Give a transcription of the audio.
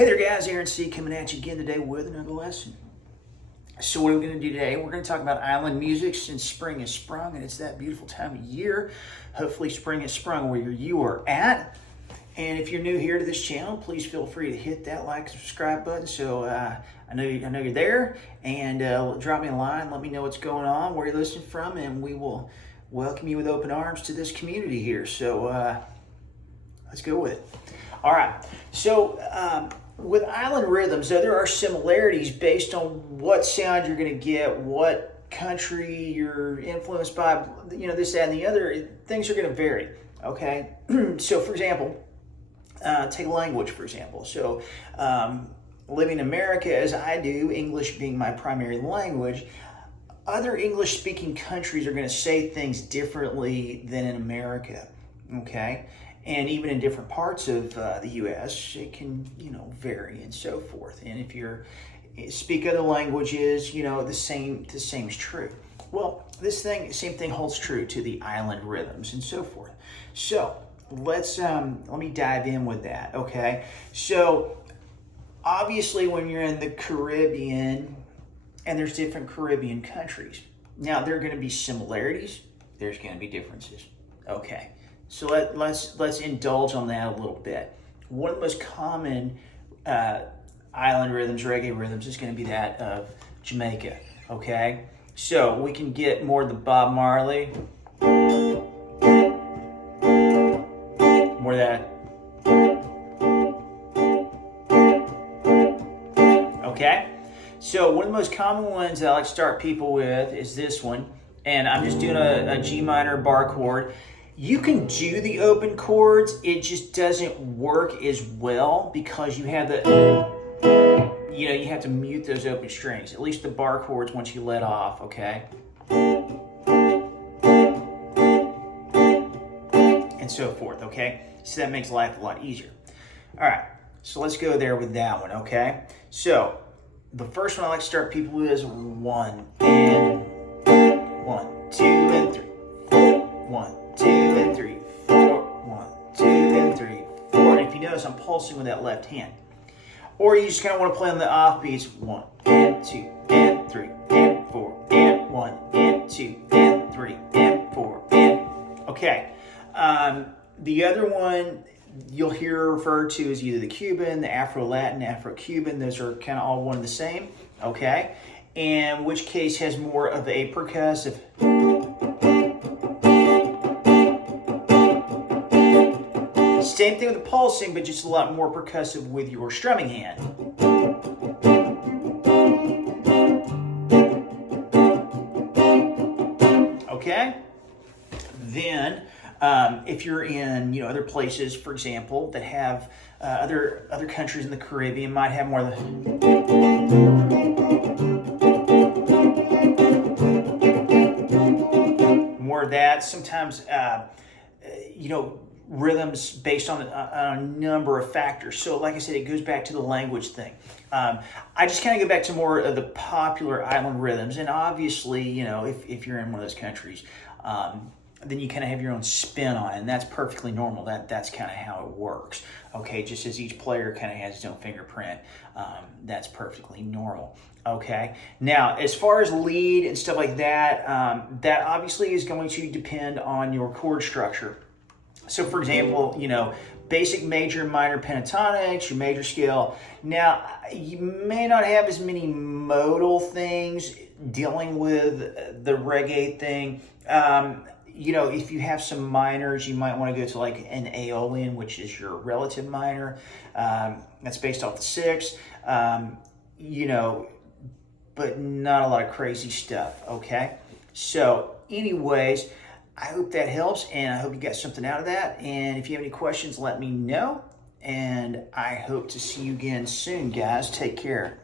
Hey there guys, Aaron C coming at you again today with another lesson. So what are we going to do today? We're going to talk about island music since spring has sprung and it's that beautiful time of year. Hopefully spring has sprung where you are at. And if you're new here to this channel, please feel free to hit that like and subscribe button so I know you're there. And drop me a line, let me know what's going on, where you're listening from, and we will welcome you with open arms to this community here. So let's go with it. All right, so with island rhythms, though there are similarities based on what sound you're going to get, what country you're influenced by, this, that, and the other, things are going to vary, okay? So, for example, take language, for example. So, living in America as I do, English being my primary language, other English-speaking countries are going to say things differently than in America, okay? And even in different parts of the U.S., it can, vary and so forth. And if you speak other languages, the same is true. Well, same thing holds true to the island rhythms and so forth. So let me dive in with that. Okay. So obviously, when you're in the Caribbean, and there's different Caribbean countries, now there are going to be similarities. There's going to be differences. Okay. So let's indulge on that a little bit. One of the most common island rhythms, reggae rhythms, is going to be that of Jamaica, okay? So we can get more of the Bob Marley, more of that, okay? So one of the most common ones that I like to start people with is this one, and I'm just doing a G minor bar chord. You can do the open chords, it just doesn't work as well because you have you have to mute those open strings, at least the bar chords once you let off, okay? And so forth, okay? So that makes life a lot easier. All right, so let's go there with that one, okay? So the first one I like to start people with is 1 and 1, 2 and 3, 1, 2 and 3, 4, 1, 2 and 3, 4. And if you notice, I'm pulsing with that left hand. Or you just kind of want to play on the offbeats. 1 and 2 and 3 and 4 and 1 and 2 and 3 and 4 and. Okay. The other one you'll hear referred to as either the Cuban, the Afro-Latin, Afro-Cuban. Those are kind of all one and the same. Okay. And which case has more of a percussive. Same thing with the pulsing, but just a lot more percussive with your strumming hand. Okay? Then, if you're in other places, for example, that have other countries in the Caribbean might have more of the that. Sometimes, rhythms based on a number of factors. So like I said, it goes back to the language thing. I just kind of go back to more of the popular island rhythms. And obviously, if you're in one of those countries, then you kind of have your own spin on it. And that's perfectly normal. That's kind of how it works. Okay, just as each player kind of has his own fingerprint, that's perfectly normal. Okay, now as far as lead and stuff like that, that obviously is going to depend on your chord structure. So for example, basic major and minor pentatonics, your major scale. Now, you may not have as many modal things dealing with the reggae thing. If you have some minors, you might want to go to like an Aeolian, which is your relative minor. That's based off the 6, but not a lot of crazy stuff, okay? So anyways, I hope that helps, and I hope you got something out of that. And if you have any questions, let me know. And I hope to see you again soon, guys. Take care.